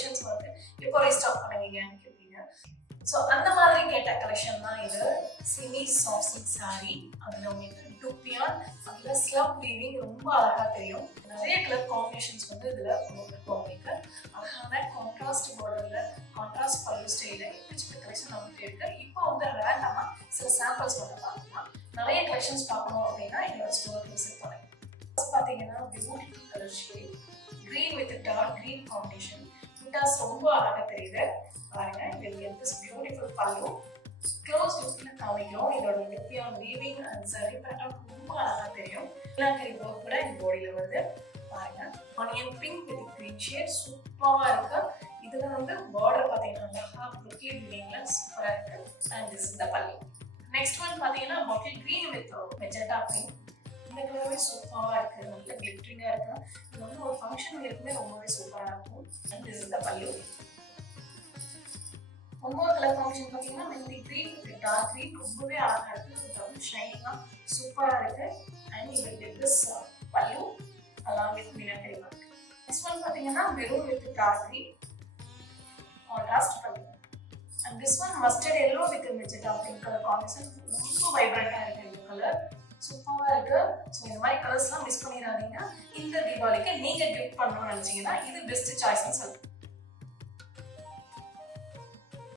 Collections வந்து இப்போ restock பண்ணுவீங்கன்னு கேட்பீங்க. ஸோ அந்த மாதிரி கேட்ட கலெக்ஷன் தான் இது. செமி சாஃப்ட் சில்க் சாரீ, அதில் உங்களுக்கு டுப்பியான், அதில் ஸ்லப் வீவிங் ரொம்ப அழகாக தெரியும். நிறைய கலர் காம்பினேஷன்ஸ் வந்து இதில் கொடுத்துருக்கோம். உங்களுக்கு அழகான கான்ட்ராஸ்ட் பார்டரில் கான்ட்ராஸ்ட் பல்லு ஸ்டைலில் இப்படி கலெக்ஷன் நம்மகிட்ட இருக்கு. இப்போ வந்து ரேண்டமாக சில சாம்பிள்ஸ் வந்து பார்க்கலாம். நிறைய கலெக்ஷன்ஸ் பார்க்கணும் அப்படின்னா எங்களோட ஸ்டோருக்கு விசிட் பண்ணுங்க. பார்த்தீங்கன்னா beautiful colour shade, green with dark green combination. புட்டாஸ் ரொம்ப அழகாக தெரியுது பாருங்க. இது பியூட்டிஃபுல் பல்லு. க்ளோஸ் லுக்ல காமிக்கிறோம். இதோட லுக்கியான் வீவிங் அண்ட் சரி பேட்டர்ன் ரொம்ப அழகா தெரியும். மீனாக்கரி ஒர்க் கூட இந்த பாடியில வருது பாருங்க. Onion pink with green shade சூப்பரா இருக்கு. இதுல வந்து பார்டர் பாத்தீங்கன்னா ஹாஃப் லுக்கி வீவிங்ல சூப்பரா இருக்கு. அண்ட் திஸ் இஸ் தி பல்லு. நெக்ஸ்ட் ஒன் பாத்தீங்கன்னா bottle green with magenta pink. இந்த கலரே சூப்பரா இருக்கு, நல்ல கிளிட்டரிங்கா இருக்கு. இது வந்து ஒரு ஃபங்க்ஷன் இருக்குமே ரொம்பவே சூப்பரா இருக்கும். அண்ட் திஸ் இஸ் தி பல்லு. ஒவ்வொரு கலர் காம்பினேஷன் பார்த்தீங்கன்னா mehndi green with dark green ரொம்பவே அழகா இருக்கு. டபுள் ஷைனிங்கா சூப்பரா இருக்கு. அண்ட் இது this pallu along with meenakari work. Next one பார்த்தீங்கன்னா maroon with dark green contrast pallu. And this one mustard yellow with magenta pink colour combination ரொம்ப வைப்ரண்டா இருக்கு. இந்த கலர் சூப்பரா இருக்கு. ஸோ இந்த மாதிரி கலர்ஸ்லாம் மிஸ் பண்ணிடாதீங்க. இந்த தீபாவளிக்கு நீங்க கிஃப்ட் பண்ணணும்னு நினைச்சீங்கன்னா இது பெஸ்ட் சாய்ஸ்னு சொல்லுங்க.